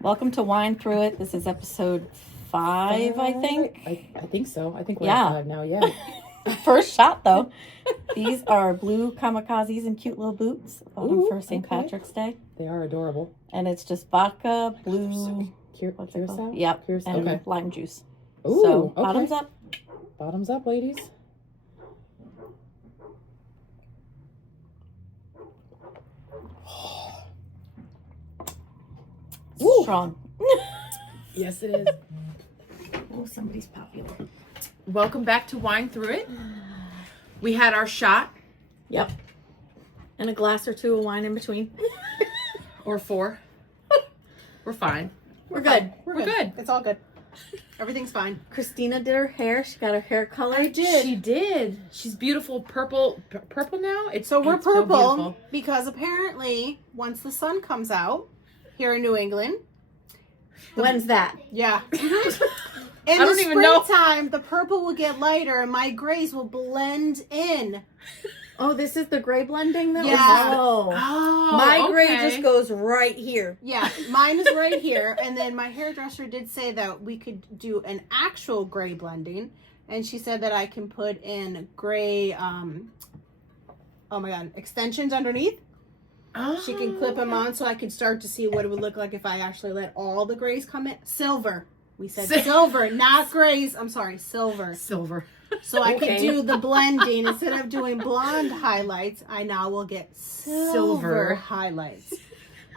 Welcome to Wine Thru-It. This is episode 5, I think. I think so. I think we're at 5 now, yeah. First shot, though. These are blue kamikazes in cute little boots. Bought them for St. Patrick's Day. They are adorable. And it's just vodka, blue... Curacao? Yep, Curacao? and lime juice. Ooh, so, bottoms up. Bottoms up, ladies. Strong. Yes, it is. Oh, somebody's popular. Welcome back to Wine Thru-It. We had our shot. Yep. And a glass or two of wine in between. Or 4. We're fine. We're good. We're good. It's all good. Everything's fine. Christina did her hair. She got her hair colored. I did. She did. She's beautiful purple now. So we're it's purple beautiful. because apparently once the sun comes out here in New England. When's that? Yeah. In I don't the even know. springtime, the purple will get lighter and my grays will blend in. Oh, this is the gray blending that Yeah. was... Oh, My gray okay. just goes right here. Yeah, mine is right here. And then my hairdresser did say that we could do an actual gray blending. And she said that I can put in gray, extensions underneath. Oh. She can clip them on so I can start to see what it would look like if I actually let all the grays come in. Silver. We said silver, not grays. I'm sorry, silver. Silver. So I could do the blending. Instead of doing blonde highlights, I now will get silver highlights.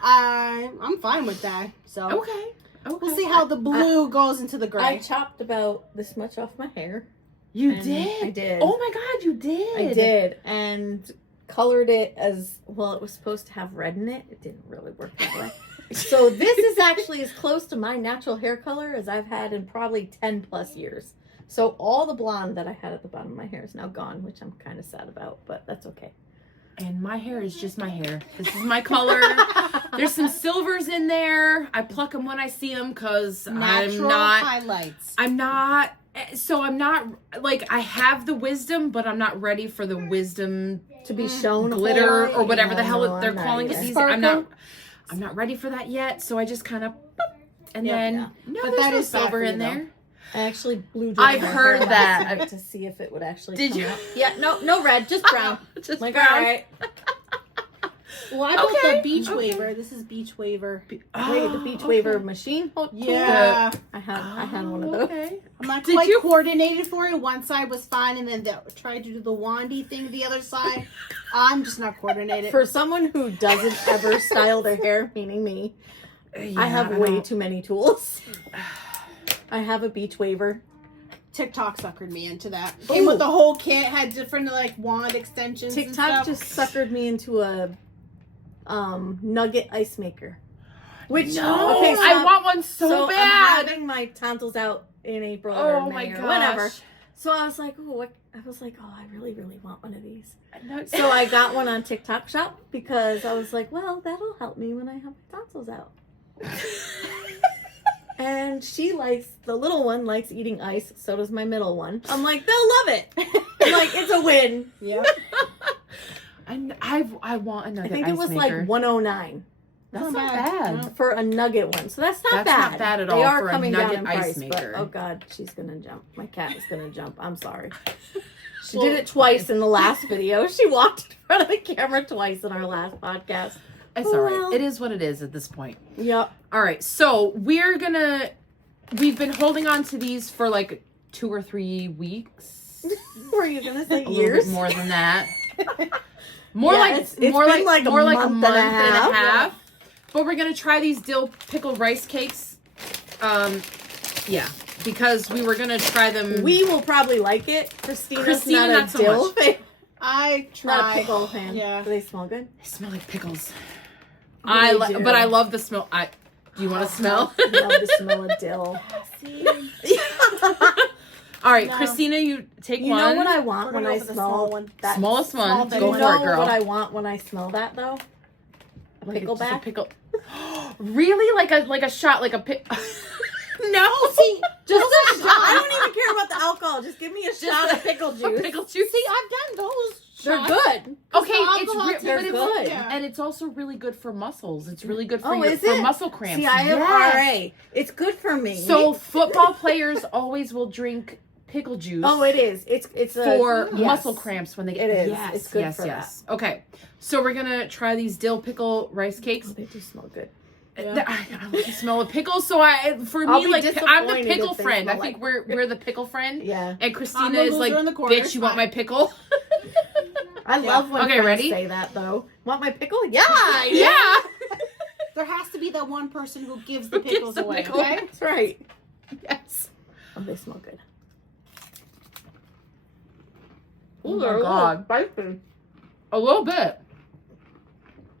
I'm fine with that. So Okay. we'll see how the blue goes into the gray. I chopped about this much off my hair. You And did? I did. Oh my God, you did. I did. And colored it as, well, it was supposed to have red in it. It didn't really work that way. So this is actually as close to my natural hair color as I've had in probably 10 plus years. So all the blonde that I had at the bottom of my hair is now gone, which I'm kind of sad about, but that's okay. And my hair is just my hair. This is my color. There's some silvers in there. I pluck them when I see them because Natural highlights. I'm not, like, I have the wisdom, but I'm not ready for the wisdom To be shown glitter or whatever the Yeah, hell no, they're I'm not calling it either. these days. Sparkle? I'm not ready for that yet. So I just kind of, and Yeah. then, Yeah. no, But there's that no is bad silver for you, in there. I actually blew I've dry my heard hair that. last night to see if it would actually Did come you? out. Yeah, no red, just brown. Just Like, brown. all right. Well, I bought Okay, the beach okay. waver. This is beach waver. Wait, the beach waver machine? Oh, cool. Yeah. I had one of those. Okay. I'm not Did quite you- coordinated for it. One side was fine, and then tried to do the wandy thing the other side. I'm just not coordinated. For someone who doesn't ever style their hair, meaning me, I have way too many tools. I have a beach waver. TikTok suckered me into that. Came with the whole kit, had different like wand extensions. and TikTok stuff. just suckered me into a nugget ice maker. Which No, okay, so I want one so bad. I'm having my tonsils out in April or Oh May my or gosh. whenever. So I was like, oh, I really, really want one of these. No. So I got one on TikTok Shop because I was like, well, that'll help me when I have my tonsils out. And the little one likes eating ice. So does my middle one. I'm like, they'll love it. I'm like, it's a win. Yeah. I want a I nugget think ice it was maker. like 109 That's Not not bad. bad. for a nugget one. So that's not That's bad. not bad at They all are for a coming nugget down in ice price, maker. But, oh God, she's gonna jump. My cat is gonna jump. I'm sorry. She Well, did it twice in the last video. She walked in front of the camera twice in our last podcast. It's Oh, all right. well. It is what it is at this point. Yep. All right. So we've been holding on to these for like 2 or 3 weeks. Were you gonna say A little years? bit more than that. More Yeah, like it's been like a month and a half. But we're gonna try these dill pickled rice cakes. Yeah, because we were gonna try them. We will probably like it. Christina, not not a so dill much. fan. I Not a tried. pickle fan. Yeah. Do they smell good? They smell like pickles. They do. But I love the smell. Do you want to smell? I love the smell of dill. All right, No. Christina, you take You one. know what I want We're when gonna I go for the smell small one. that? Smallest one. small Go thing. You for know it, girl. what I want when I smell that though? Like Pickleback? just a pickle. Really, like a shot, like a pick. No, See, Just a shot. I don't even care about the alcohol. Just give me a shot of pickle juice. Pickle juice. see, I've done those They're shots. good. Okay, the it's alcohol but tastes it's good. Yeah. and it's also really good for muscles. It's really good for Oh, is for it? muscle cramps. See, I have Yes. RA. It's good for me. So football players always will drink pickle juice. oh, it is. It's For yes. muscle cramps when they get It is. Yes, It's good yes, for yes. Okay, so we're gonna try these dill pickle rice Oh, cakes. they do smell good. Yeah. I like the smell of pickles, so for I'll me, be like I'm the disappointed pickle if they friend. I smell think like- we're the pickle friend, Yeah. and Christina I'm the is like, loser in the corner, bitch, you want my fine." pickle? I love when Okay, friends ready? say that though. Want my pickle? Yeah. Yeah. There has to be that one person who gives the Who gives pickles the away. pickle? Okay. That's right. Yes. Oh, they smell good. Oh Ooh, my they're a little God. spicy. A little bit.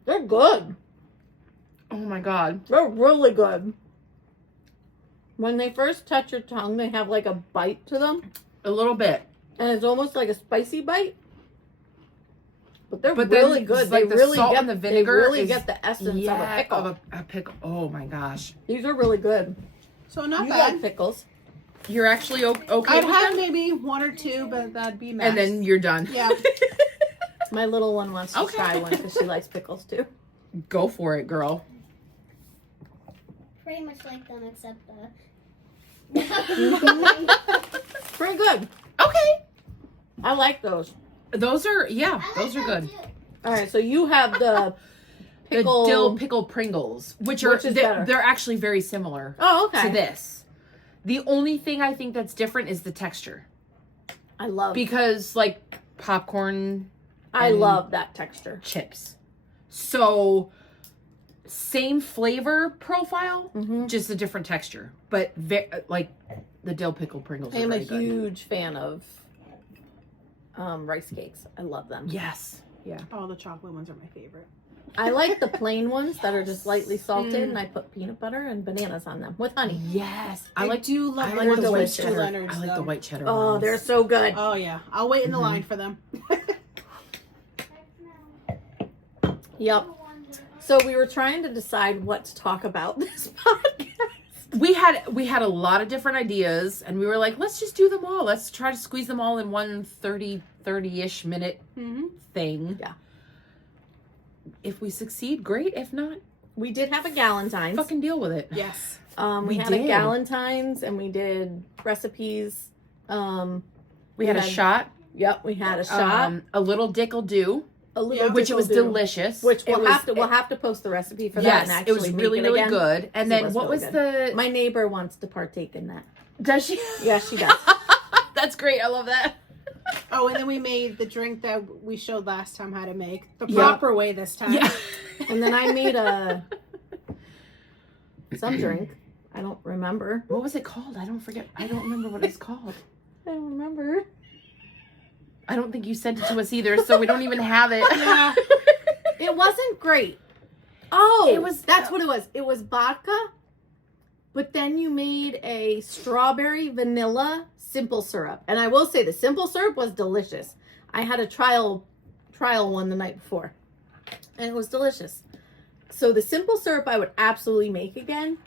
They're good. Oh my God. They're really good. When they first touch your tongue, they have like a bite to them, A little bit. and it's almost like a spicy bite. But they're But then really good. it's like they the really salt get and the vinegar They really is- get the essence of a Yeah, pickle. of a pickle. Oh my gosh. These are really good. So not You bad. like pickles? You're actually okay I'd with have them? maybe one or two, but that'd be max. And then you're done. Yeah. My little one wants to Okay. try one because she likes pickles too. Go for it, girl. Pretty much like them, except Pretty good. Okay. I like those. Those are those are good. All right, so you have the pickle. The dill pickle Pringles, which are Which is better? they're actually very similar Oh, okay. to this. The only thing I think that's different is the texture. I love. Because like popcorn I and- love that texture. chips. So same flavor profile, Mm-hmm. just a different texture. But like the dill pickle Pringles I are am a very good. huge fan of rice cakes. I love them. Yes. Yeah. Oh, the chocolate ones are my favorite. I like the plain ones that are just lightly salted, Mm. and I put peanut butter and bananas on them with honey. Yes. I do love I the like ones the with white delicious. two cheddar. Leonards, I like the though. white cheddar. Oh, ones. they're so good. Oh yeah, I'll wait in the Mhm. line for them. Yep. So we were trying to decide what to talk about this podcast. We had a lot of different ideas, and we were like, let's just do them all. Let's try to squeeze them all in one 30-ish minute Mm-hmm. thing. Yeah. If we succeed, great. If not, We did have a Galentine's. fucking deal with it. Yes. We we had did. a Galentine's, and we did recipes. We had a shot. Yep, we had a shot. A little dick'll do, A little Yeah. which it was dickle-do, delicious. Which It was- we'll have to post the recipe for that. Yes, And actually it was make really, it really again. good. And It then was what really was good. the? My neighbor wants to partake in that. Does she? Yeah, she does. That's great. I love that. Oh, and then we made the drink that we showed last time how to make the Yeah. proper way this time. Yeah. And then I made some drink. I don't remember. What was it called? I don't remember what it's called. I don't remember. I don't think you sent it to us either, so we don't even have it. Yeah. It wasn't great. Oh, It was- that's what it was. It was vodka, but then you made a strawberry vanilla simple syrup. And I will say the simple syrup was delicious. I had a trial one the night before, and it was delicious. So the simple syrup I would absolutely make again.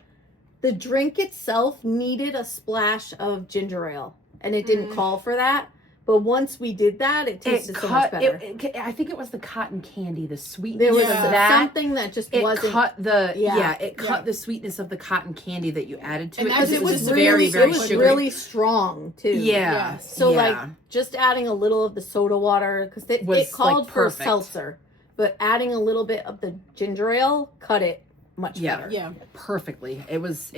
The drink itself needed a splash of ginger ale, and it didn't call for that. But once we did that, it tasted so much better. I think it was the cotton candy, the sweetness There was of Yeah. that. something that just It wasn't. cut the Yeah. it cut the sweetness of the cotton candy that you added to And it that's- because it was just very really, very it was sugary. really strong too. Yeah. Yes. So yeah. like just adding a little of the soda water because it Was, called like, for a perfect. seltzer, but adding a little bit of the ginger ale cut it much Yeah. better. Yeah. perfectly. It was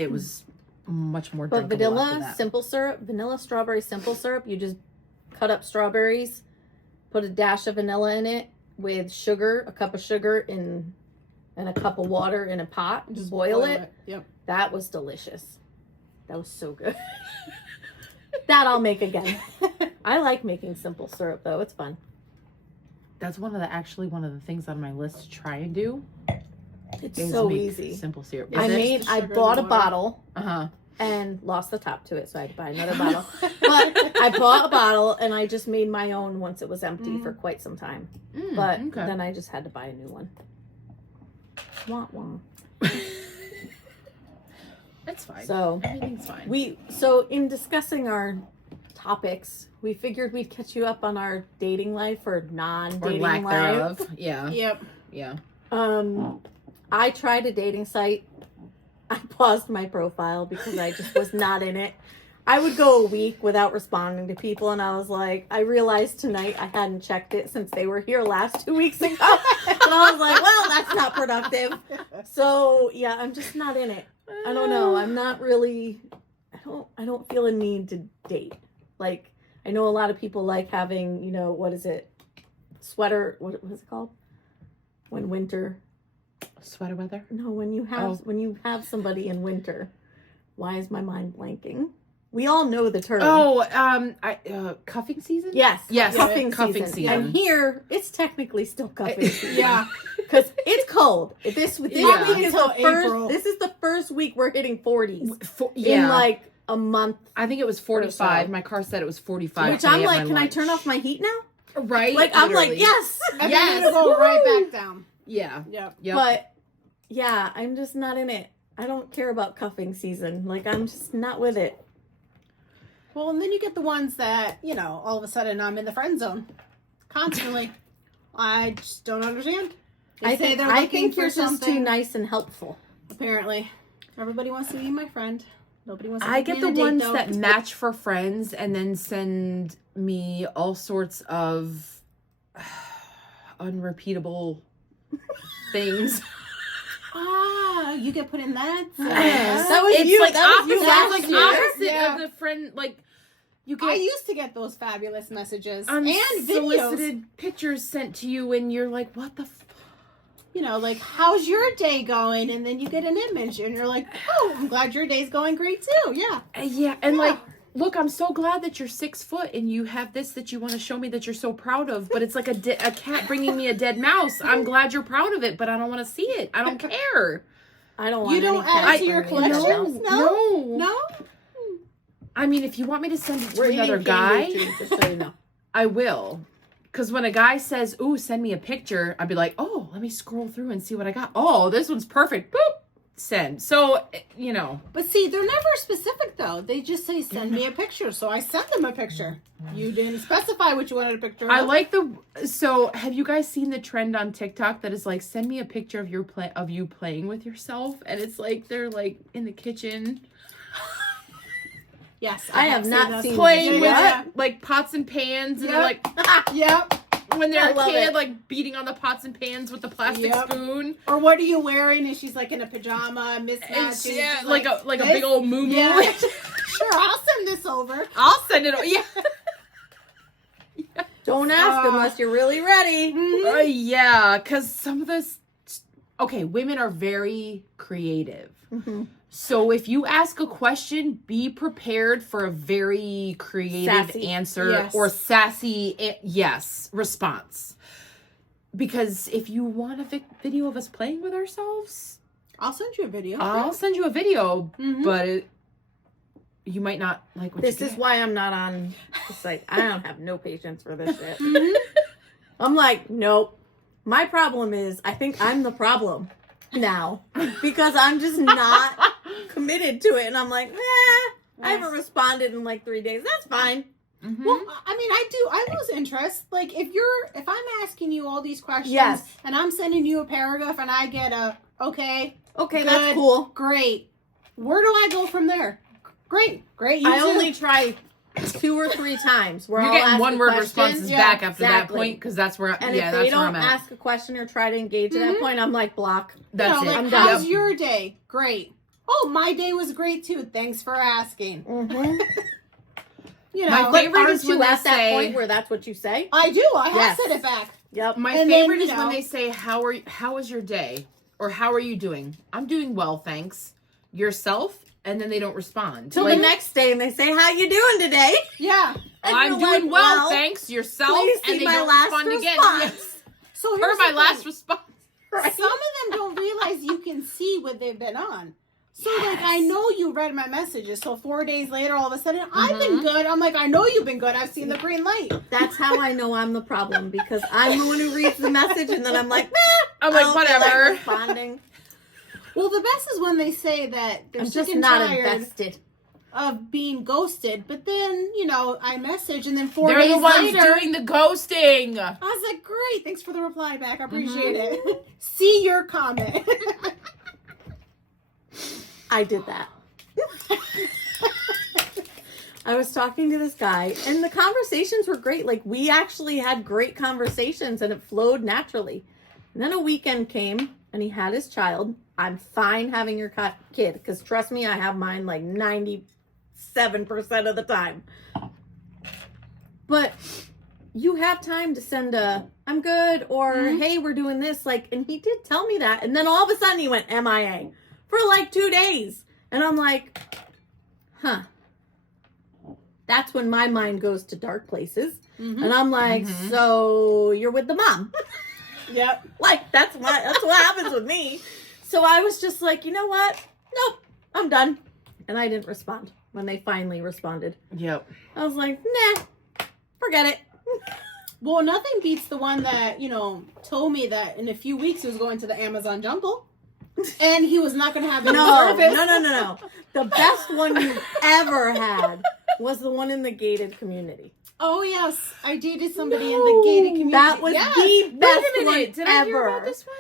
much more But drinkable after vanilla that. simple syrup, vanilla strawberry simple syrup, you just cut up strawberries, put a dash of vanilla in it with sugar, a cup of sugar and a cup of water in a pot. Just boil it. Yep. That was delicious. That was so good. That I'll make again. I like making simple syrup though. It's fun. That's one of the things on my list to try and do. It's is so make easy. Simple syrup. Is I it? I Sugar bought a and water? bottle Uh-huh. and lost the top to it, so I had to buy another bottle. But I bought a bottle and I just made my own once it was empty for quite some time. But okay. then I just had to buy a new one. Wah, wah. That's fine. So Everything's fine. so in discussing our topics. We figured we'd catch you up on our dating life or Or non-dating lack life. thereof. Yeah. Yep. Yeah. I tried a dating site. I paused my profile because I just was not in it. I would go a week without responding to people, and I was like, I realized tonight I hadn't checked it since they were here last 2 weeks ago. And I was like, well, that's not productive. So yeah, I'm just not in it. I don't know. I'm not really. I don't feel a need to date. Like, I know a lot of people like having, you know, what is it? Sweater. What was it called? When winter. Sweater weather? No, when you have somebody in winter. Why is my mind blanking? We all know the term. Cuffing season? Yes. Yes. Cuffing Cuffing season. season. And here, it's technically still cuffing season. Yeah. Because it's cold. This week Yeah. is Until the first. April. This is the first week we're hitting 40s Yeah. in like a month. I think it was 45. so. My car said it was 45. Which today I'm at like, my can I lunch. turn off my heat now? Right? Like I'm like, Literally. yes. And Yes. then it'll go right Woo! back down. Yeah. Yep. Yep. But yeah, I'm just not in it. I don't care about cuffing season. Like I'm just not with it. Well, and then you get the ones that, you know, all of a sudden I'm in the friend zone constantly. I just don't understand. They I say think they're I looking think for you're just too something. nice and helpful. Apparently, everybody wants to be my friend. Nobody wants to I take get me the on a date, ones though. that match for friends and then send me all sorts of unrepeatable things. Ah, you get put in that. Yes. That was It's you. like That was you opposite, last like year. opposite Yeah. of the friend. Like you I get used to get those fabulous messages and videos. unsolicited pictures sent to you, and you're like, "What the?" You know, like, how's your day going? And then you get an image, and you're like, oh, I'm glad your day's going great too. Yeah. Yeah, and like, look, I'm so glad that you're 6 foot and you have this that you want to show me that you're so proud of. But it's like a cat bringing me a dead mouse. I'm glad you're proud of it, but I don't want to see it. I don't care. I don't want You don't any add cats to your or collection? anything else. No? I mean, if you want me to send it to We're another eating guy, candy too, just so you know. I will. Because when a guy says, "Ooh, send me a picture," I'd be like, "Oh, let me scroll through and see what I got. Oh, this one's perfect. Boop, send." So, you know. But see, they're never specific though. They just say, send me a picture. So I sent them a picture. You didn't specify what you wanted a picture of. I like so have you guys seen the trend on TikTok that is like, send me a picture of you playing with yourself? And it's like, they're like in the kitchen Yes. I have not seen playing Yeah. with like pots and pans. And they're Yep. like, Yep. when they're I a love kid, it. like beating on the pots and pans with the plastic Yep. spoon. Or what are you wearing? And she's like in a pajama, And mismatching. yeah, She's like a this? big old moo moo. Yeah. Sure, I'll send this over. I'll send it. Yeah. Don't ask unless you're really ready. Yeah, because some of this. Okay, women are very creative. Mm-hmm. So if you ask a question, be prepared for a very creative Sassy. answer Yes. or sassy, response. Because if you want a video of us playing with ourselves, I'll send you a video. I'll send you a video, Mhm. but you might not like what This you is get. why I'm not on the site. I don't have no patience for this shit. Mhm. I'm like, nope. My problem is I think I'm the problem now because I'm just not committed to it. And I'm like, I haven't responded in like 3 days. That's fine. Mhm. Well, I mean, I lose interest. Like, if I'm asking you all these questions Yes. and I'm sending you a paragraph and I get a, okay, Okay, Good. that's cool. great. Where do I go from there? Great. You I too. only try 2 or 3 times where You're I'll getting ask one a word question, responses Yeah, back after that exactly. point, because that's where, and yeah, if that's they where don't I'm at. ask a question or try to engage at that Mhm. point, I'm like, block. That's you know, it. like, I'm done. how's your day? Great. Oh, my day was great too. Thanks for asking. Mm-hmm. You know, My But favorite aren't is when you they at that say- point where that's what you say? I do. I have Yes. said it back. Yep. My And then, favorite you is when know- they say, how is your day? Or how are you doing? I'm doing well, thanks. Yourself? And then they don't respond. Till Like, the next day, and they say, "How you doing today?" Yeah. And I'm you're doing like, well, thanks. Yourself? Please And see they my don't last respond again. response. So Or here's my the last thing. response. Right. Some of them don't realize you can see what they've been on. So, like, I know you read my messages. So 4 days later, all of a sudden, I've been good. I'm like, I know you've been good. I've seen the green light. That's how I know I'm the problem because I'm the one who reads the message, and then I'm like, I'm I like, don't feel like whatever. responding. Well, the best is when they say that they're I'm sick just and not tired invested. of being ghosted. But then, I messaged, and then 4 They're days the ones later, doing the ghosting. I was like, great, thanks for the reply back. I appreciate it. See your comment. I did that. I was talking to this guy, and the conversations were great. Like, we actually had great conversations, and it flowed naturally. And then a weekend came, and he had his child. I'm fine having your kid, because trust me, I have mine like 97% of the time. But you have time to send a, I'm good, or hey, we're doing this. Like, and he did tell me that. And then all of a sudden he went MIA for like 2 days. And I'm like, huh. That's when my mind goes to dark places. And I'm like, so you're with the mom. Yep. Like, that's what happens with me. So I was just like, you know what? Nope, I'm done. And I didn't respond when they finally responded. Yep. I was like, nah, forget it. Well, nothing beats the one that, told me that in a few weeks he was going to the Amazon jungle. And he was not going to have any service. No. The best one you've ever had was the one in the gated community. Oh, yes. I dated somebody in the gated community. That was the best one Did ever. I hear about this one?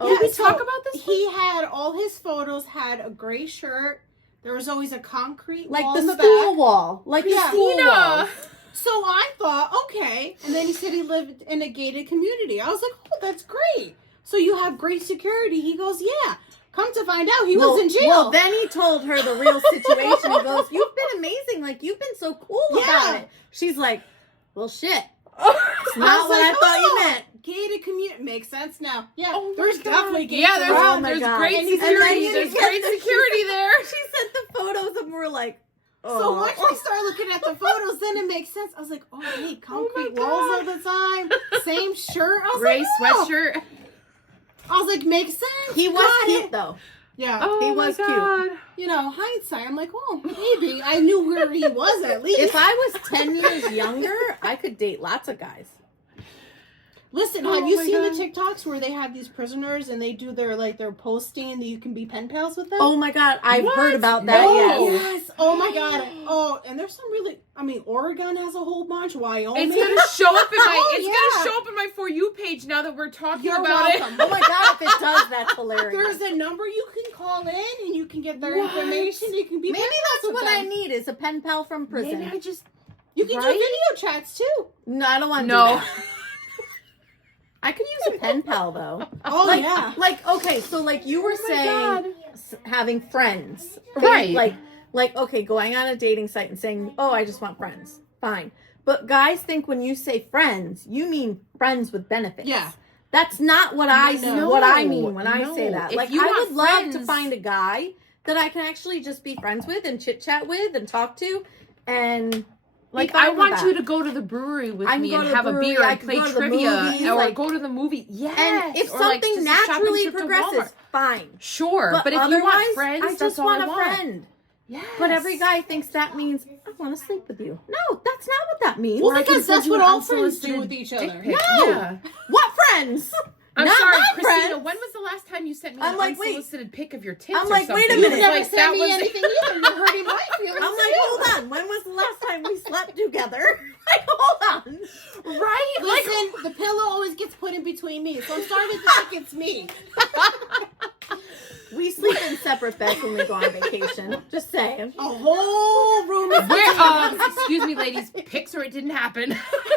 Oh, Did we so talk about this one? He had all his photos, had a gray shirt. There was always a concrete like wall the in the school back. wall. Like the Yeah. school wall. So I thought, okay. And then he said he lived in a gated community. I was like, oh, that's great. So you have great security. He goes, yeah. Come to find out, he was in jail. Well, then he told her the real situation. He goes, you've been amazing. Like, you've been so cool about it. She's like, well, shit. It's not what I thought you meant. Gated community makes sense now. Yeah, Oh my there's God. definitely gated. Yeah, there's, Oh my there's God. great And then security. you There's get great the- security there. She sent the photos and we're like, oh. So once we start looking at the photos, then it makes sense. I was like, oh, hey, concrete walls all the time. Same shirt. I was Gray like, oh. sweatshirt. I was like, makes sense. He was Got cute, it. though. Yeah. Oh He my was cute. God. Hindsight, I'm like, well, maybe. I knew where he was at least. If I was 10 years younger, I could date lots of guys. Listen, Oh have you my seen God. the TikToks where they have these prisoners and they do their posting that you can be pen pals with them? Oh my God, I've What? heard about that, No. yes. Yes. Oh my God. Oh, and there's some really. Oregon has a whole bunch. Wyoming. It's gonna show up in my. Oh, It's yeah. gonna show up in my For You page now that we're talking You're about welcome. Oh my God, if it does, that's hilarious. There's a number you can call in and you can get their What? information. You can be Maybe pen pals that's with what I them. need is a pen pal from it. prison. Maybe I just. You can Right? do video chats too. No, I don't want to No. do that. I could use a pen pal though. Oh like, yeah. Like, okay, so like you were Oh my saying God. having friends. Right. Like, okay, going on a dating site and saying, oh, I just want friends. Fine. But guys think when you say friends, you mean friends with benefits. Yeah. That's not what No. what I mean when I No. say that. If Like, you I want would love to friends- find a guy that I can actually just be friends with and chit chat with and talk to and Like, be fine I with want that. you to go to the brewery with I can me go and to the have brewery, a beer I and can play go to the trivia movies, or like- go to the movie. Yes. And if Or, like, something just a shopping naturally trip to progresses, Walmart. fine. Sure, but if you otherwise, want friends, I that's just all want I a want. friend. Yes. But every guy thinks that means I want to sleep with you. No, that's not what that means. Well, I can because send that's you what an all friends do unsolicited with each dick other. pic. No. Yeah. What friends? I'm Not sorry, my Christina. friends. When was the last time you sent me I'm an like, wait. unsolicited pic of your tits? I'm or like, wait a something? minute. You never Like, sent that me was- anything either. You're hurting my feelings. I'm like, too. hold on. When was the last time we slept together? Like, hold on. Right? Like, Listen, the pillow always gets put in between me, so I'm starting to think it's me. We sleep in separate beds when we go on vacation. Just saying. A whole room is where, excuse me, ladies, pics or it didn't happen.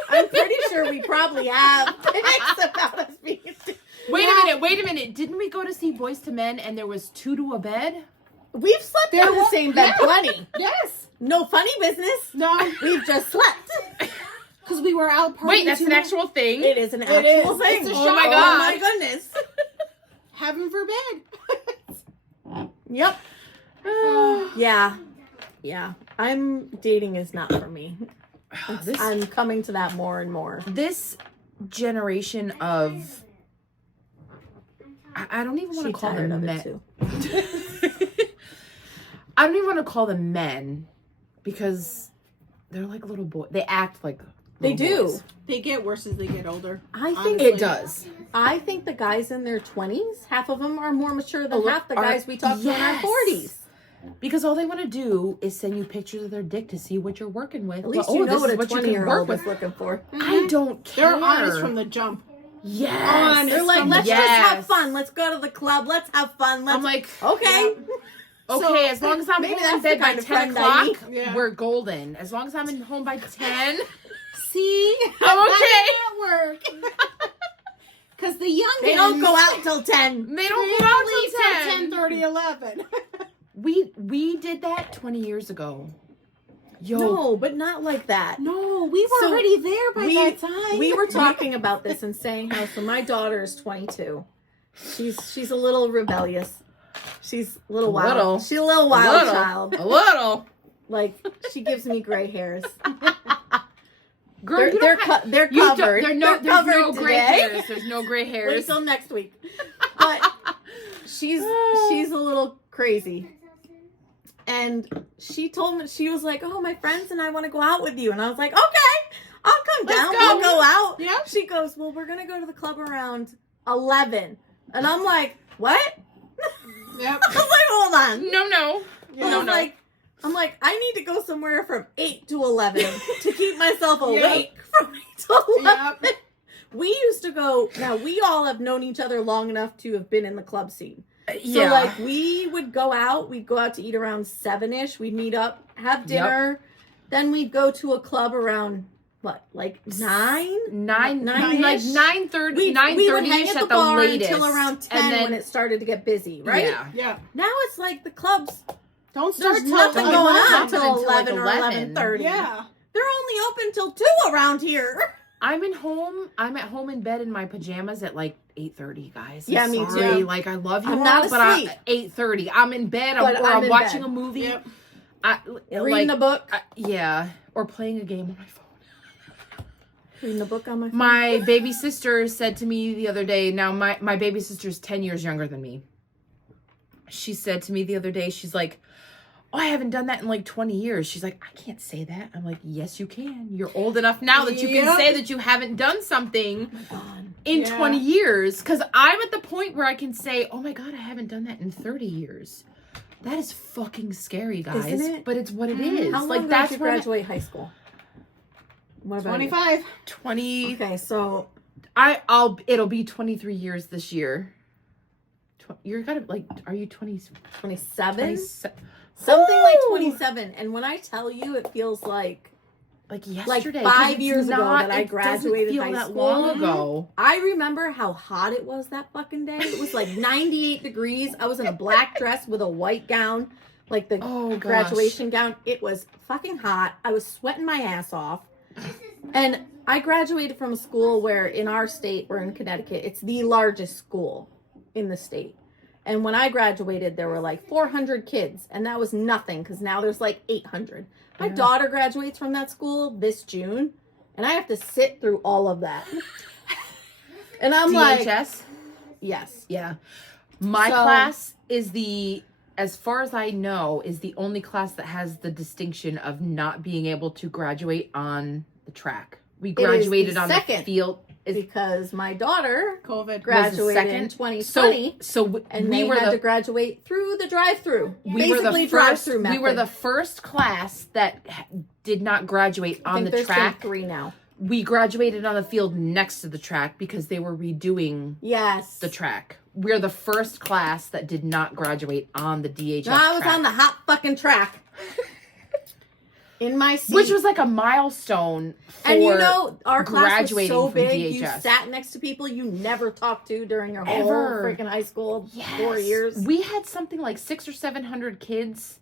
I'm pretty sure we probably have pics about us being. Wait a minute. Didn't we go to see Boys to Men and there was 2 to a bed? We've slept in the same bed plenty. Yes. No funny business. No, We've just slept. because we were out partying. Wait, that's too an much. actual thing? It is an It actual is. thing. It's a Oh my show. God. Oh my goodness. Heaven forbid. Yep. Yeah. I'm dating is not for me. This- I'm coming to that more and more. This generation of... I don't even want to She's call tired them of men. it too. I don't even want to call them men because they're like little boys. They act like They little do. boys. They get worse as they get older. I think Honestly. It does. I think the guys in their 20s, half of them are more mature than Oh, half the are- guys we talk to in our yes. 40s. Because all they want to do is send you pictures of their dick to see what you're working with. At least Well, you know this what is a you can 20-year-old work is looking for. I don't care. They're honest from the jump. Yes. Honest. They're like, from let's the- just have Yes. fun. Let's go to the club. Let's have fun. Let's... I'm like, okay. okay, So, as long as I'm maybe home that's in the bed by kind of 10 friend I o'clock, need. Yeah. we're golden. As long as I'm in home by 10, See? I'm okay. That didn't work. Because the youngins... They don't go out till 10. they don't go out leave till 10. 10:30, 11. We did that 20 years ago. Yo, No, but not like that. No, we were So, already there by that time. We were talking about this and saying how, so my daughter is 22. She's a little rebellious. She's a little wild. Little. She's a little wild child. A little. Like, she gives me gray hairs. Girl, They're, you they're, don't have- co- they're you don't- covered. There's no covered gray today. hairs. There's no gray Wait hairs. till next week. But she's a little crazy. And she told me, she was like, oh, my friends and I want to go out with you. And I was like, okay, I'll come Let's down. go. We'll go out. Yeah. She goes, well, we're going to go to the club around 11. And I'm like, what? Yep. I was like, hold on. No. I'm like, I need to go somewhere from 8 to 11 to keep myself awake from 8 to 11. Yep. We used to go, now we all have known each other long enough to have been in the club scene. So Yeah. like we would go out, we'd go out to eat around 7ish, we'd meet up, have dinner, then we'd go to a club around what, like 9? Nine, Nine-ish? like 9:30, We would hang 9:30ish at the at the bar latest. until around 10 and then, when it started to get busy, right? Yeah. Yeah. Now it's like the clubs, Don't start there's till nothing don't going on happen until until, 11 like, or 11. 11:30. Yeah. They're only open till 2 around here. I'm at home in bed in my pajamas at like 8:30, guys. Yeah, I'm me sorry. too. Like, I love you I'm all, not but asleep. 8:30. I'm in bed, But or I'm I'm in watching bed. a movie. Yep. Reading a book. Yeah, or playing a game on my phone. Reading a book on my phone. My baby sister said to me the other day, now my baby sister's 10 years younger than me. She said to me the other day, she's like, oh, I haven't done that in like 20 years. She's like, I can't say that. I'm like, yes, you can. You're old enough now that you can Yep. say that you haven't done something God. in Yeah. 20 years. Because I'm at the point where I can say, oh my God, I haven't done that in 30 years. That is fucking scary, guys. Isn't it? But it's what it is. How long like, did that's you when graduate high school? What about you? 25. 20. Okay, so It'll be 23 years this year. You're gotta like, are you 20? 27? Something like 27. And when I tell you, it feels like Like yesterday. 5 'cause it's years ago that I it doesn't graduated feel high that school. long ago. I remember how hot it was that fucking day. It was like 98 degrees. I was in a black dress with a white gown, like the Oh, gosh. graduation gown. It was fucking hot. I was sweating my ass off. And I graduated from a school where in our state, we're in Connecticut, it's the largest school in the state. And when I graduated, there were like 400 kids, and that was nothing because now there's like 800. My Yeah. daughter graduates from that school this June, and I have to sit through all of that. And I'm like, DHS? yes. Yeah. My So- class is as far as I know, is the only class that has the distinction of not being able to graduate on the track. We is graduated the on second. the field. Because my daughter COVID. Was the graduated second? in 2020, So and we they were had the to graduate through the drive-through. we were Basically, the first drive-through method. we were the first class that did not graduate I on think the there's track. been 3 now. We graduated on the field next to the track because they were redoing Yes. the track. We're the first class that did not graduate on the DHS No, I was track, on the hot fucking track. In my seat. which was like a milestone for and you know, our class was graduating so from big, you DHS. sat next to people you never talked to during your whole Ever. freaking high school Yes. 4 years. We had something like 600 or 700 kids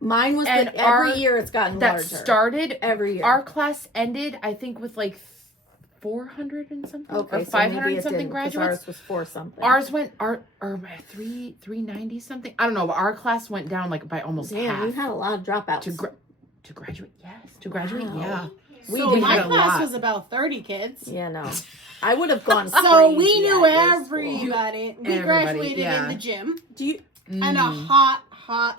Mine was and that every our- year it's gotten that larger. started. Every year. Our class ended, I think, with like 400 and something, okay, or so 500 maybe and it something didn't, 'cause graduates. Ours was 4 something. Ours went or 390 something. I don't know, but our class went down like by almost Damn, half we had a lot of dropouts. to graduate. Yes, to graduate. Wow. Yeah. So we my had a class lot. was about 30 kids. Yeah, no. I would have gone So we crazy knew at your school. everybody. We Everybody, graduated yeah. in the gym. Do you? And a hot,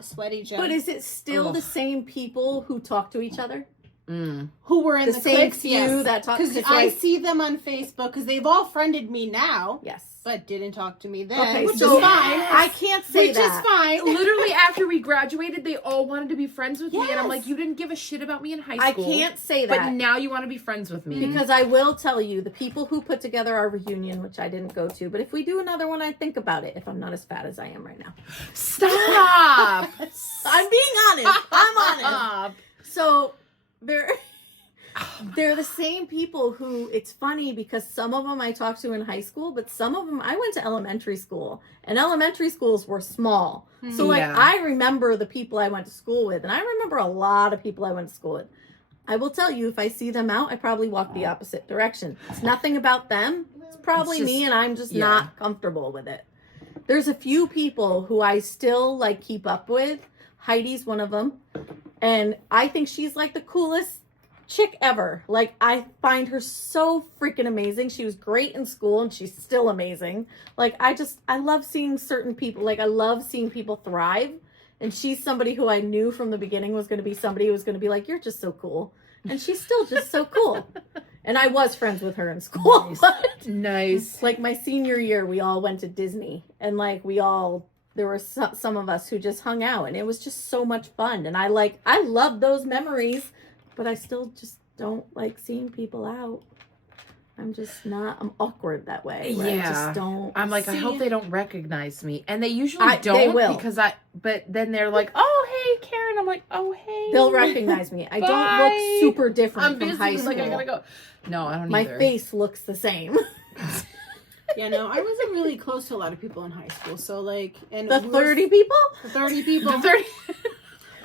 sweaty gym. But is it still Ugh. the same people who talk to each other? Who were in The the same cliques, few yes. that talk- Because it's I like- see them on Facebook because they've all friended me now. Yes. but didn't talk to me then, Okay, which so is fine. I can't say Which that. is fine. Literally after we graduated, they all wanted to be friends with me, and I'm Yes. like, you didn't give a shit about me in high I school. can't say But that. now you want to be friends with me. Because I will tell you, the people who put together our reunion, which I didn't go to, but if we do another one, I'd think about it if I'm not as fat as I am right now. Stop. I'm being honest. I'm honest. Stop. So they're the same people who, it's funny because some of them I talked to in high school, but some of them I went to elementary school, and elementary schools were small. So like Yeah. I remember the people I went to school with, and I remember a lot of people I went to school with. I will tell you, if I see them out, I probably walk the opposite direction. It's nothing about them. It's probably It's just- me, and I'm just yeah. not comfortable with it. There's a few people who I still like keep up with. Heidi's one of them. And I think she's like the coolest chick ever. Like, I find her so freaking amazing. She was great in school and she's still amazing. Like, I love seeing certain people. Like, I love seeing people thrive. And she's somebody who I knew from the beginning was going to be somebody who was going to be like, you're just so cool. And she's still just so cool. And I was friends with her in school. Nice. But Nice. like my senior year, we all went to Disney. And like there were some of us who just hung out. And it was just so much fun. And I love those memories. But I still just don't like seeing people out. I'm awkward that way. Where I Yeah. just don't. I'm like, I hope they don't recognize me. And they usually They don't will. but then they're like, oh, hey, Karen. I'm like, oh, hey. They'll recognize me. I don't Bye. look super different I'm from busy. high school. Like, I gotta go. No, I don't My either. face looks the same. Yeah, no, I wasn't really close to a lot of people in high school. So like, and The we were 30 people? 30 people. The 30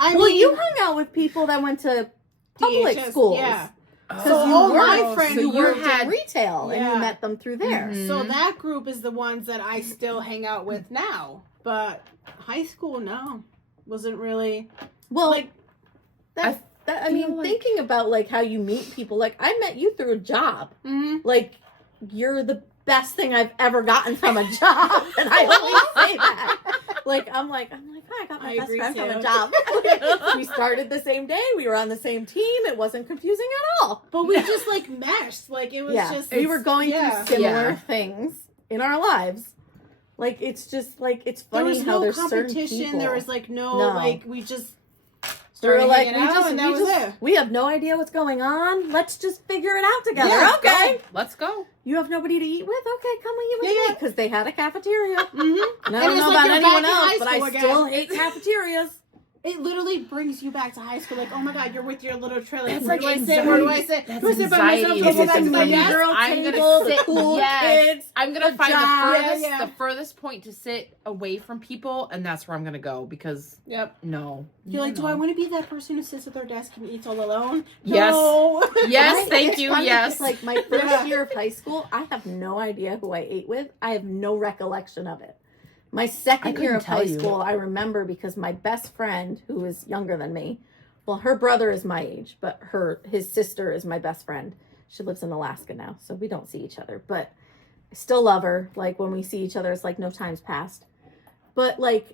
I Well, mean, you hung out with people that went to public DHS, schools. Yeah. Because So you all worked, my friends so you who worked had- in retail and Yeah. you met them through there. Mhm. So that group is the ones that I still hang out with now. But high school, no, wasn't really Well, like. I feel mean, like- thinking about like how you meet people, like I met you through a job. Mhm. Like you're the best thing I've ever gotten from a job, and I always say that. Like I'm like, oh, I got my I best agree friend from too. a job. We started the same day. We were on the same team. It wasn't confusing at all. But we just like meshed. Like it was just. we were going yeah. through similar Yeah. things in our lives. Like it's just like it's There funny was how no there's certain competition. people. There was like no, No. like we just We were started like, hanging out and that was it. we have no idea what's going on. Let's just figure it out together. Yeah, Okay. Let's go. You have nobody to eat with? Okay, come eat with Yeah, me. Because they had a cafeteria. Mm-hmm. And I And don't it's know like about you're anyone back in else, high but I school again. still hate cafeterias. It literally brings you back to high school. Like, oh my god, you're with your little trailer. That's Where like do I sit? anxiety. Where do I sit? That's Do I sit by myself? anxiety. Do I It's go back to my anxiety. desk? Girl I'm gonna table, the sit- cool yes. kids. I'm gonna the find job. Yeah. the furthest point to sit away from people, and that's where I'm gonna go because Yep. no. You're like, do I want to be that person who sits at their desk and eats all alone? Yes. No. Yes, Right? thank It's you. funny, Yes. it's like my first Yeah. year of high school, I have no idea who I ate with. I have no recollection of it. My second I year couldn't of tell high you. school, I remember because my best friend, who is younger than me, well, her brother is my age, but his sister is my best friend. She lives in Alaska now, so we don't see each other, but I still love her. Like when we see each other, it's like no time's passed. But like,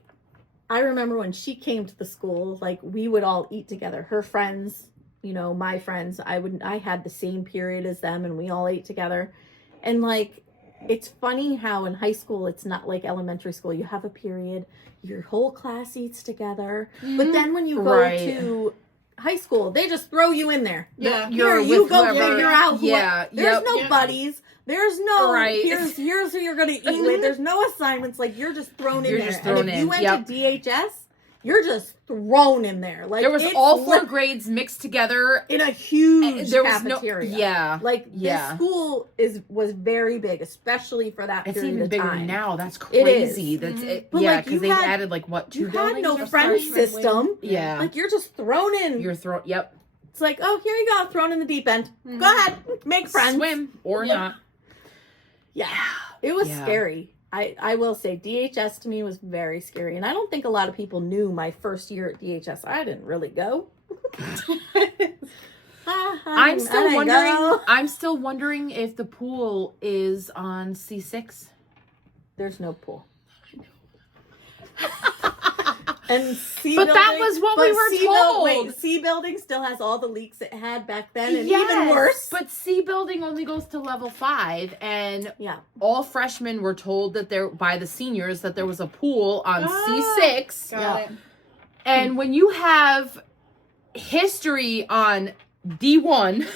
I remember when she came to the school, like we would all eat together. Her friends, you know, my friends, I had the same period as them and we all ate together. And like, it's funny how in high school, it's not like elementary school. You have a period, your whole class eats together. But then when you go Right. to high school, they just throw you in there. Yeah. Here, You're you with go whoever- figure out who. Yeah. There's Yep. no Yep. buddies. There's no Right. here's who you're gonna eat with. There's no assignments. Like you're just thrown in You're there. just And thrown if you in. went Yep. to DHS, you're just thrown in there. Like There was it's all four lit- grades mixed together. in a huge There was cafeteria. no. Yeah. Like Yeah. this school was very big, especially for that It's period even of bigger time. now. That's It is. crazy. That's it. But, Yeah, like, because you they've had- added like what 2 You had buildings no or friend something? freshman system. Yeah. Like you're just thrown in. You're thrown. Yep. It's like, oh, here you go, thrown in the deep end. Go ahead, make friends. Swim or Yeah. not. Yeah. It was Yeah. scary. I will say DHS to me was very scary. And I don't think a lot of people knew my first year at DHS. I didn't really go. I'm still I didn't wondering. go. I'm still wondering if the pool is on C6. There's no pool. And C But that building- was what but we were told. Wait, C building still has all the leaks it had back then, and Yes, even worse. But C building only goes to level 5, and Yeah. all freshmen were told that there by the seniors that there was a pool on Ah, C6. Got it. And when you have history on D1,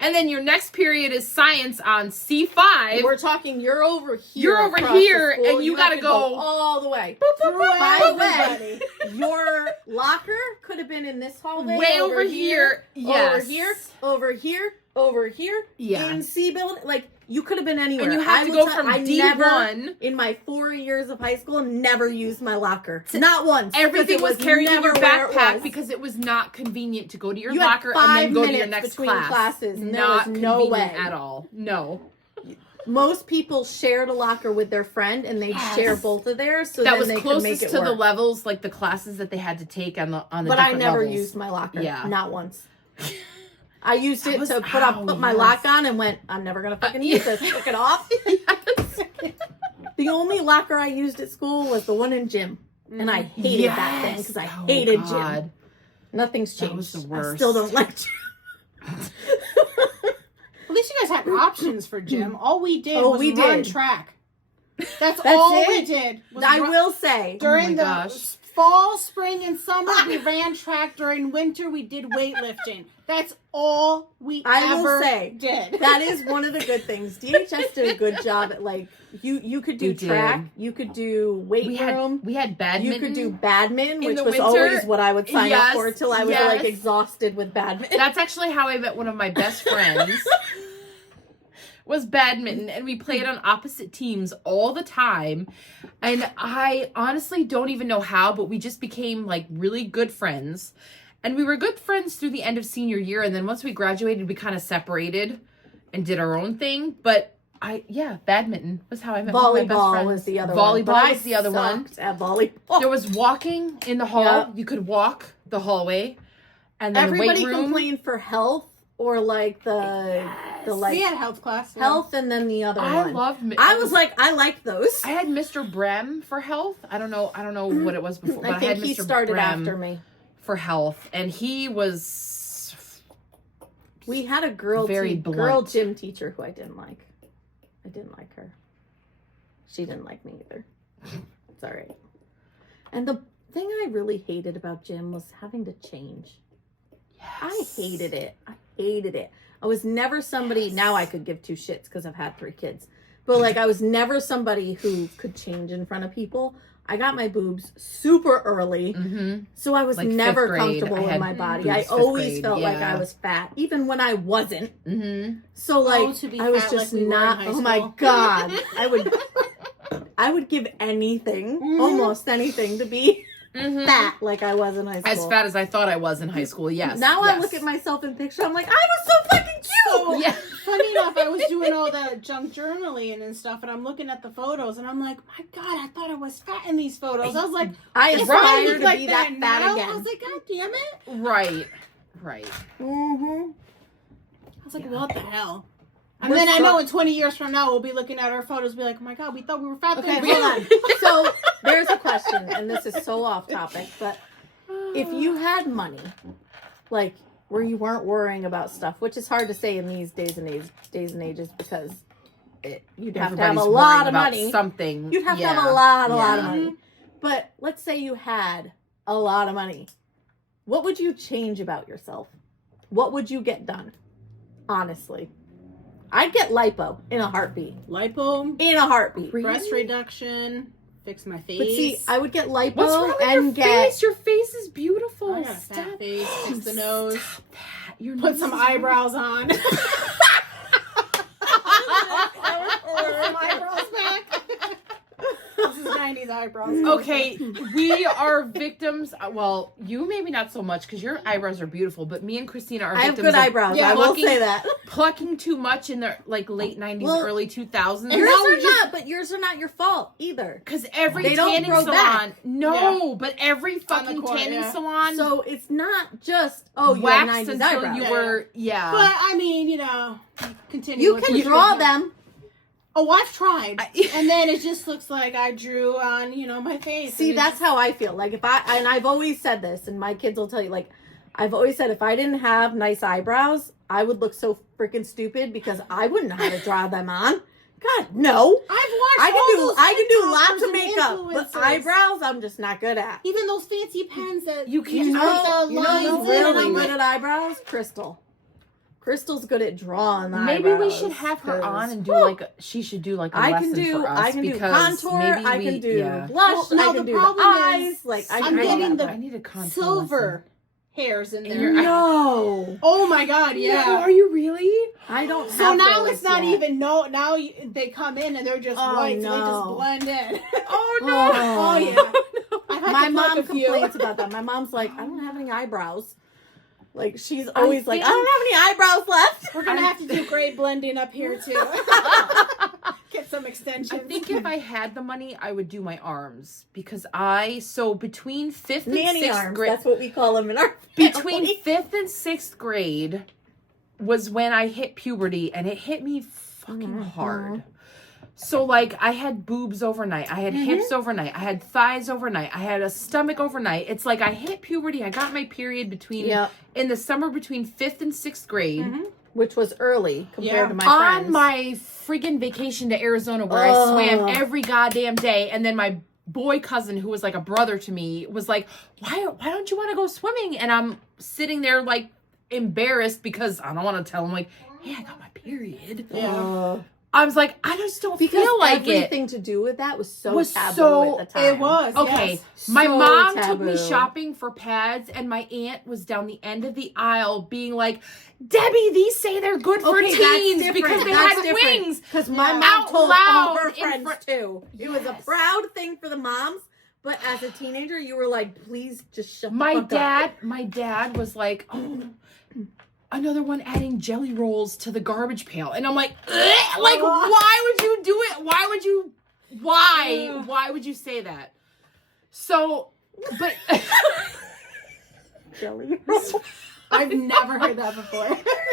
and then your next period is science on C5, We're talking you're over here. You're over across the here, school. and you have gotta to go all the way. Through By the everybody. way, your locker could have been in this hallway. way over here. Yes. Over here. Yeah. In C building, like you could have been anywhere. And you have I to will go tell- from I D1. never, in my 4 years of high school, never used my locker. Not once. Everything because was carried in never your where it backpack was. because it was not convenient to go to your You had locker and 5 then go to your minutes next between class. classes, and there Not was no convenient way. at all. No. Most people shared a locker with their friend, and they'd Yes. share both of theirs, so That then was they could make closest it to the work. levels, like the classes that they had to take on the But I different never levels. used my locker. Yeah. Not once. I used That it was- to put my yes. lock on and went, I'm never gonna fucking use this. Took it off. The only locker I used at school was the one in gym. And I hated that thing because I Oh, hated gym. God. Nothing's That changed. was the I worst. still don't like gym. At least you guys had options for gym. All we did Oh, was we run did. track. That's That's all it? we did. Was I run- will say, During Oh my the gosh. fall, spring, and summer, we ran track. During winter, we did weightlifting. That's all we I will ever say, did. that is one of the good things. DHS did a good job at like you could do You did. track, you could do weight room. We had badminton. You could do badminton, in which the was winter. always what I would sign Yes, up for till I was yes. like exhausted with badminton. That's actually how I met one of my best friends. Was badminton, and we played on opposite teams all the time. And I honestly don't even know how, but we just became like really good friends. And we were good friends through the end of senior year, and then once we graduated, we kind of separated and did our own thing. But badminton was how I met one of my best Volleyball friends. was the other one. Volleyball But I was the other one. sucked at volleyball. There was walking in the hall. Yep. You could walk the hallway, and then Everybody the weight room. complained for health or like the like we had health class. yeah. health, and then the other I one. loved. I was like, I liked those. I had Mr. Brem for health. I don't know what it was before, but I I, think had he Mr. started Brem after me. for health, and he was We had a girl Very girl blunt. gym teacher who I didn't like. I didn't like her. She didn't like me either. It's all right. And the thing I really hated about gym was having to change. I hated it. I hated it. I was never somebody, now I could give two shits because I've had 3 kids. But like, I was never somebody who could change in front of people. I got my boobs super early. Mm-hmm. So I was Like never fifth grade, comfortable I in had my body. boobs I fifth always grade, felt like yeah. I was fat, even when I wasn't. Mm-hmm. So like, to be I was fat just like we were in not, high oh my school. God. I would give anything, almost anything to be fat like I was in high school. As fat as I thought I was in high school. Yes. Now I yes. look at myself in picture, I'm like, I was so fucking cute. So, Yeah. funny enough, I was doing all the junk journaling and stuff, and I'm looking at the photos, and I'm like, my God, I thought I was fat in these photos. I was like, I if aspire I to look like be that that now, fat I again. was like, God damn it. Right. Right. Mm-hmm. I was like, what the hell? And We're then I so- know in 20 years from now, we'll be looking at our photos and be like, oh my God, we thought we were fat. Okay, then. hold on. So there's a question, and this is so off topic, but if you had money, like where you weren't worrying about stuff, which is hard to say in these days and ages because you'd have to have Everybody's a lot worrying of about money. something. You'd have to Yeah. have a lot of Yeah. money. But let's say you had a lot of money. What would you change about yourself? What would you get done? Honestly. I'd get lipo in a heartbeat. Lipo, In a heartbeat. breast reduction, fix my face. But see, I would get lipo What's wrong with and your get face? Your face is beautiful. I got a fat Stop. face, fix the nose, Stop that. Your put nose some is eyebrows on. Put some eyebrows back. This is 90s eyebrows. Okay, we are victims. Well, you maybe not so much because your eyebrows are beautiful, but me and Christina are I have victims good of eyebrows. Yeah, I will plucking- say that. plucking too much in the like late 90s, Well, early 2000s. Yours now we are just- not, but yours are not your fault either. Because every They don't tanning grow salon, back. no, but every the fucking corner, tanning yeah. salon So it's not just you have waxed 90s until eyebrows. you were, yeah. But I mean, you know, continue. You with can what draw you're doing. them. Oh, I've tried. And then it just looks like I drew on, my face. See, and that's how I feel. Like and I've always said this, and my kids will tell you, like, I've always said if I didn't have nice eyebrows, I would look so freaking stupid because I wouldn't know how to draw them on. God, no. I've watched I can do lots of and makeup, but influencers. eyebrows I'm just not good at. Even those fancy pens that You can't- just put the You lines know who's in really and good at eyebrows? Crystal. Crystal's good at drawing the Maybe eyebrows. we should have her on and do Woo! she should do like a I lesson can do for us I can do because contour, maybe I can do yeah. blush, Well, no, I can the do problem the eyes. is Like I I'm can do all getting that, the I need a contour silver hairs in there. your- No, Oh my god, yeah. No, are you really? I don't. So have now those it's not yet. even now they come in and they're just Oh, white, so they just no. blend in. Oh no. Oh yeah. I've had My to pluck mom a few. complains about that. My mom's like, I don't have any eyebrows. Like she's always like, I think- don't have any eyebrows left. We're gonna have to do great blending up here too. Get some extensions. I think if I had the money, I would do my arms because between fifth and Nanny sixth arms. grade, That's what we call them in our between family. fifth and sixth grade was when I hit puberty, and it hit me fucking hard. So like I had boobs overnight, I had hips overnight, I had thighs overnight, I had a stomach overnight. It's like I hit puberty, I got my period in the summer between fifth and sixth grade. Which was early compared to my On friends. my friggin' vacation to Arizona where I swam every goddamn day, and then my boy cousin who was like a brother to me was like, why don't you want to go swimming? And I'm sitting there like embarrassed because I don't want to tell him like, hey, I got my period. I was like, I just don't feel like it. Everything to do with that was so taboo so- at the time. It was. Okay, Yes. my So mom took me taboo. shopping for pads, and my aunt was down the end of the aisle being like, Debbie, these say they're good for Okay, that's teens different. because they That's had different. wings. Because my Yeah. mom Out told all loud her in friends front- too. It was a Yes. proud thing for the moms, but as a teenager, you were like, please just shut My the fuck up. my dad was like, oh, another one adding jelly rolls to the garbage pail. And I'm like, ugh, like, why would you do it? Why would you say that? So, but Jelly. I've never heard that before.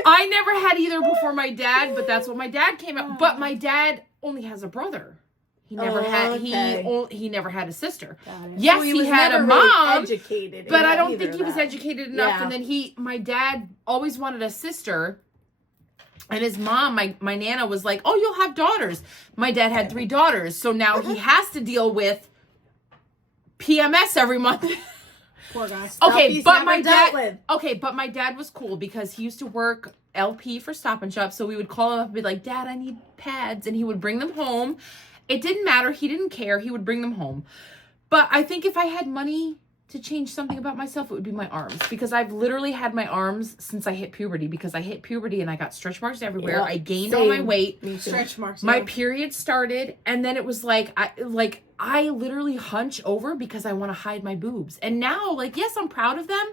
I never had either before my dad, but that's what my dad came up. But my dad only has a brother. He never had he never had a sister. Yes, So he had a never really mom, educated but in I don't either think he was that. educated enough. Yeah. And then my dad always wanted a sister. And his mom, my Nana, was like, oh, you'll have daughters. My dad had 3 daughters. So now he has to deal with PMS every month. Poor guy. Okay, he's but never my dealt dad. with. Okay, but my dad was cool because he used to work LP for Stop and Shop. So we would call him up and be like, Dad, I need pads. And he would bring them home. It didn't matter. He didn't care. He would bring them home. But I think if I had money to change something about myself, it would be my arms. Because I've literally had my arms since I hit puberty. Because I hit puberty and I got stretch marks everywhere. Yeah, I gained all my same. weight. Me too. Stretch marks. My yeah. period started, and then it was like I literally hunch over because I want to hide my boobs. And now, like, yes, I'm proud of them,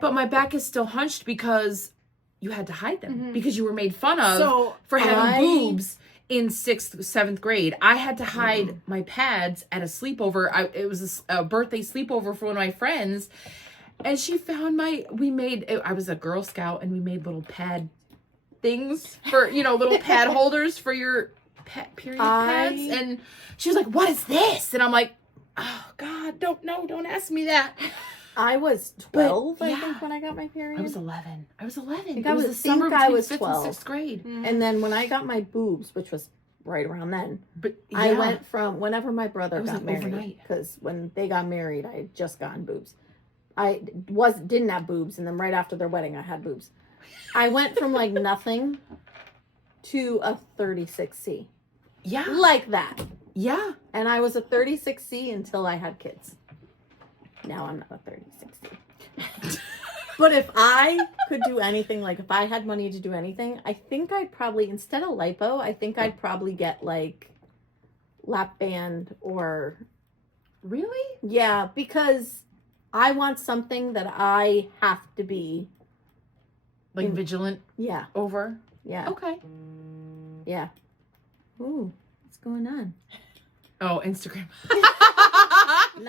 but my back is still hunched because you had to hide them because you were made fun of So, for having I- boobs in 6th, 7th grade. I had to hide my pads at a sleepover. It was a birthday sleepover for one of my friends, and she found I was a Girl Scout, and we made little pad things for, little pad holders for your period pads. And she was like, what is this? And I'm like, oh God, don't ask me that. I was 12, I yeah. think, when I got my period. I was 11. I was 11. think It I was was- the summer think I between was 5th 12. and 6th grade. And then when I got my boobs, which was right around then, But I yeah. went from whenever my brother It was got like married, overnight. because when they got married, I had just gotten boobs. I didn't have boobs, and then right after their wedding, I had boobs. I went from like nothing to a 36C, Yeah. like that, Yeah. and I was a 36C until I had kids. Now I'm not a 36C. But if I could do anything, like if I had money to do anything, I think I'd probably, instead of lipo, I think I'd probably get like lap band or, Really? yeah, because I want something that I have to be, Like vigilant yeah, over? yeah, Okay. yeah. Ooh, what's going on? Oh, Instagram.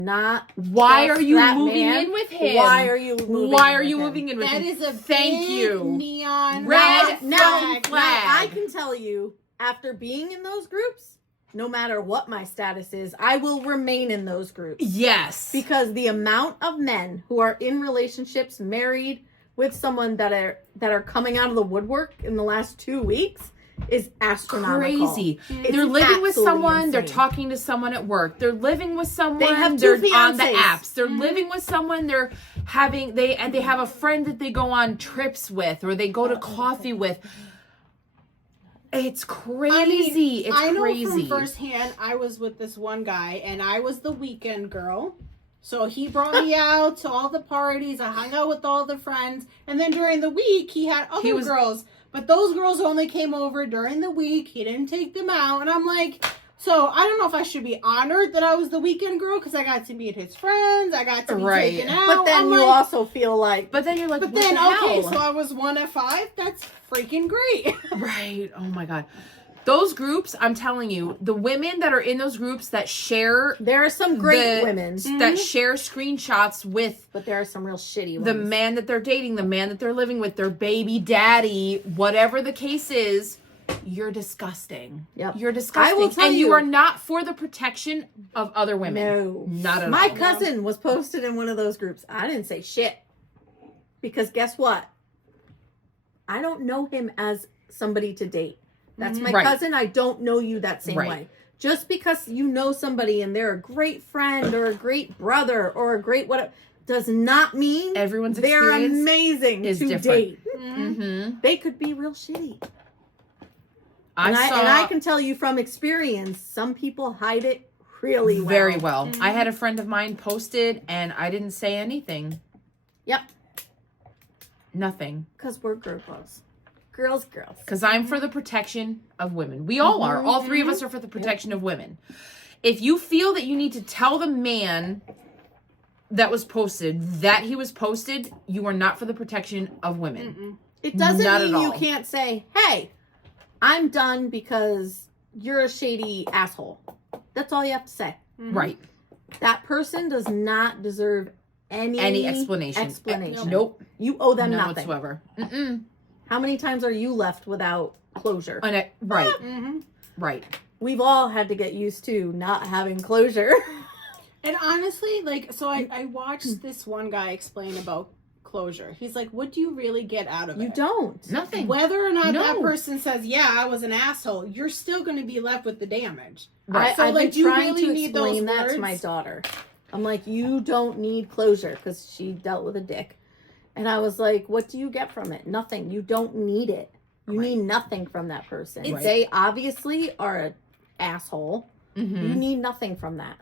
Not. Why That's are you that moving man. in with him? Why are you moving? Why are with you him? moving in with that him? is a Thank big you. neon Red flag. Now, fucking now I flag. can tell you after being in those groups, no matter what my status is, I will remain in those groups. Yes. Because the amount of men who are in relationships, married with someone that are coming out of the woodwork in the last 2 weeks is astronomical. Crazy. It's They're living with absolutely someone. They're insane. talking to someone at work. They're living with someone. They have they're two on the fiancés. apps. They're living with someone. They have a friend that they go on trips with, or they go to coffee with. It's crazy. It's I know crazy. from firsthand, I was with this one guy, and I was the weekend girl. So he brought me out to all the parties. I hung out with all the friends. And then during the week, he had other girls. But those girls only came over during the week. He didn't take them out. And I'm like, so I don't know if I should be honored that I was the weekend girl because I got to meet his friends. I got to be taken out. But then you also feel like... But then you're like, But what then, the okay, hell? so I was 1 of 5. That's freaking great. Right. Oh my God. Those groups, I'm telling you, the women that are in those groups that share... There are some great women. That share screenshots with... But there are some real shitty ones. The man that they're dating, the man that they're living with, their baby daddy, whatever the case is, you're disgusting. Yep. You're disgusting. I will tell and you- you are not for the protection of other women. No. Not at My all. cousin was posted in one of those groups. I didn't say shit. Because guess what? I don't know him as somebody to date. That's my Right. cousin. I don't know you that same Right. way. Just because you know somebody and they're a great friend or a great brother or a great whatever does not mean Everyone's they're experience amazing is to different. date. Mm-hmm. They could be real shitty. I And saw I can tell you from experience, some people hide it really well. very well. I had a friend of mine posted, and I didn't say anything. Yep. Nothing. Because we're girls. Girls. Because I'm for the protection of women. We all are. All three of us are for the protection of women. If you feel that you need to tell the man that was posted that he was posted, you are not for the protection of women. It doesn't Not at mean you all. can't say, hey, I'm done because you're a shady asshole. That's all you have to say. Right. That person does not deserve any explanation. Nope. You owe them None nothing. whatsoever. Mm-mm. How many times are you left without closure? Right. Right. We've all had to get used to not having closure. And honestly, like, so I watched this one guy explain about closure. He's like, what do you really get out of it? You don't. Nothing. Whether or not No. that person says, yeah, I was an asshole, you're still going to be left with the damage. Right. So, I've like, been you trying really to need explain those that to words? my daughter. I'm like, you don't need closure because she dealt with a dick. And I was like, what do you get from it? Nothing. You don't need it. You need nothing from that person. Right. They obviously are an asshole. Mm-hmm. You need nothing from that.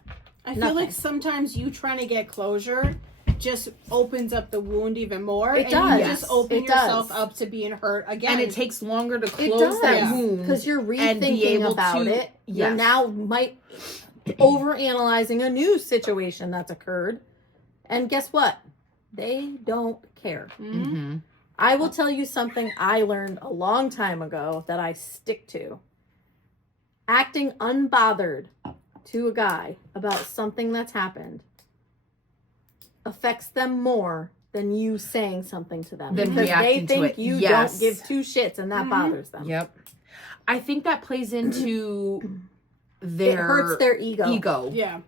I feel Nothing. like sometimes you trying to get closure just opens up the wound even more. It and does. you just open It yourself does. up to being hurt again. And it takes longer to It close does. that wound. Because you're and be rethinking able about to- it. You're Yes. now might overanalyzing a new situation that's occurred. And guess what? They don't care. Mm-hmm. I will tell you something I learned a long time ago that I stick to. Acting unbothered to a guy about something that's happened affects them more than you saying something to them. Than because they reacting to think it. you Yes. don't give two shits and that bothers them. Yep. I think that plays into their It hurts their ego. yeah.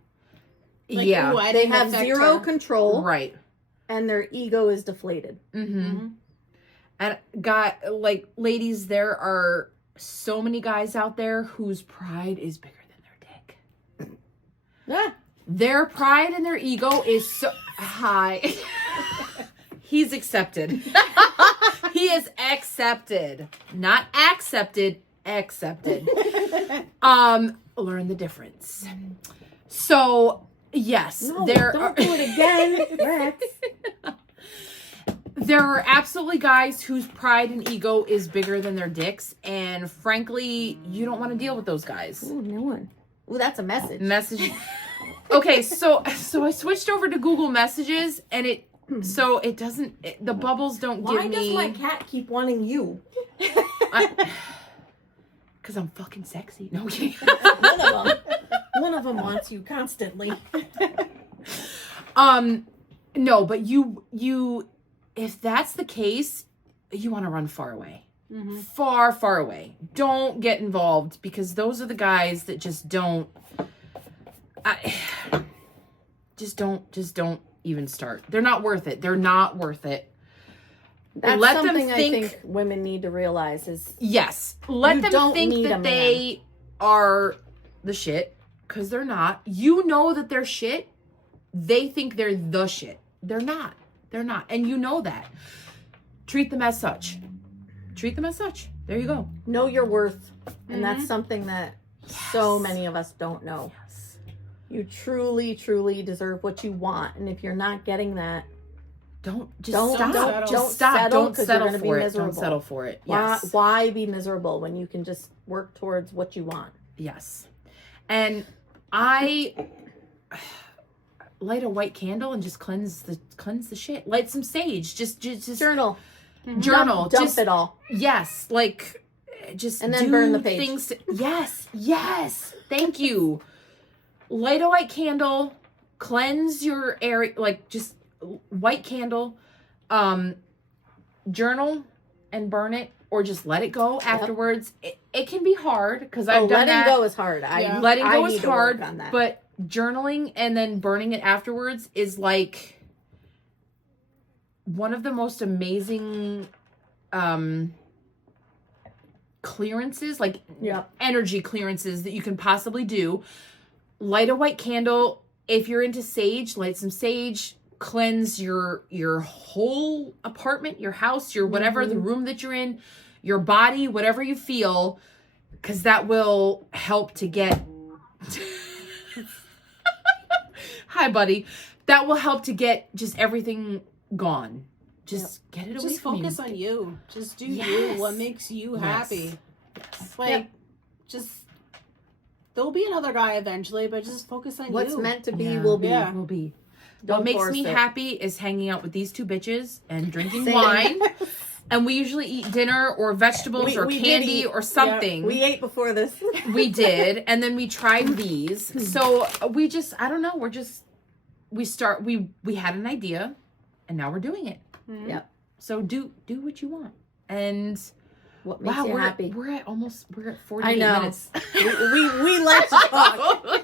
Like, yeah. ooh, I They didn't have affect zero her. control Right. and their ego is deflated. Mm-hmm. And ladies, there are so many guys out there whose pride is bigger than their dick. Yeah. Their pride and their ego is so high. He's accepted. He is accepted. Not accepted, accepted. Learn the difference. So, yes, No, there don't are do it again, Rex. there are absolutely guys whose pride and ego is bigger than their dicks, and frankly, you don't want to deal with those guys. Ooh, no one. Ooh, that's a message. Message. Okay, so I switched over to Google Messages, and it doesn't. The bubbles don't Why give does me. my cat keep wanting you? Because I'm fucking sexy. No, I'm kidding. One of them wants you constantly. No, but you, if that's the case, you want to run far away. far, far away. Don't get involved because those are the guys that just don't. Just don't even start. They're not worth it. They're not worth it. That's let something them think, I think women need to realize is yes. Let you them don't think need a that they are the shit because they're not. You know that they're shit. They think they're the shit. They're not. They're not. And you know that. Treat them as such. Treat them as such. There you go. know your worth. And that's something that so many of us don't know. Yes. You truly, truly deserve what you want. And if you're not getting that, Don't Don't stop. settle. Just stop. settle Don't 'cause you're settle gonna be for it. miserable. Don't settle for it. Yes. why be miserable when you can just work towards what you want? Yes. And I light a white candle and just cleanse the shit. Light some sage. Just Journal. journal. Dump just it all. yes, like just And then do burn the page. things. Yes. Thank you. Light a white candle. Cleanse your area. Like just white candle. Journal and burn it, or just let it go afterwards. It can be hard because I've done letting that. go is hard. Letting go I is need to work hard, on that. but journaling and then burning it afterwards is like one of the most amazing clearances, like energy clearances that you can possibly do. Light a white candle. If you're into sage, light some sage. Cleanse your whole apartment, your house, your whatever, the room that you're in, your body, whatever you feel, because that will help to get hi buddy, that will help to get just everything gone. Just get it away Just from you. focus on you. Just do Yes. you. What makes you happy. Like, just, there'll be another guy eventually, but just focus on What's you. meant to be Yeah. will be. Yeah. Will be. Don't What makes force me it. happy is hanging out with these two bitches and drinking Same. wine. And we usually eat dinner or vegetables or we did candy eat. or something. We ate before this. We did. And then we tried these. So we just, I don't know. We had an idea and now we're doing it. Yep. So do what you want. And What makes you happy? We're at 48 I know. minutes. we like to talk.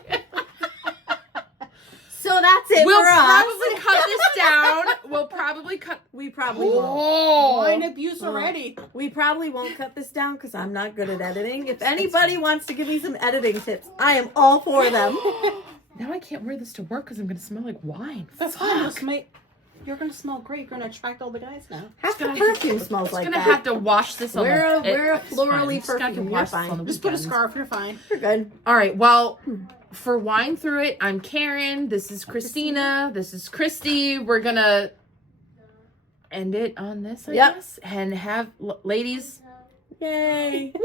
So that's it We'll for us. probably cut this down. We'll probably cut. We probably won't. Oh. Wine abuse already. We probably won't cut this down because I'm not good at editing. If anybody wants to give me some editing tips, I am all for them. Now I can't wear this to work because I'm going to smell like wine. That's fine. You're going to smell great. You're going to attract all the guys now. Half the gonna- perfume smells I'm like going to that. have to wash this on Wear the... a it's fine. florally I'm just gonna have to perfume. wash You're this on fine. the Just put a weekends. scarf. You're fine. You're good. All right. Well, for Wine Through It, I'm Karen. This is Christina. This is Christy. We're going to end it on this, I Yep. guess. And have... Ladies... Yay. Woo!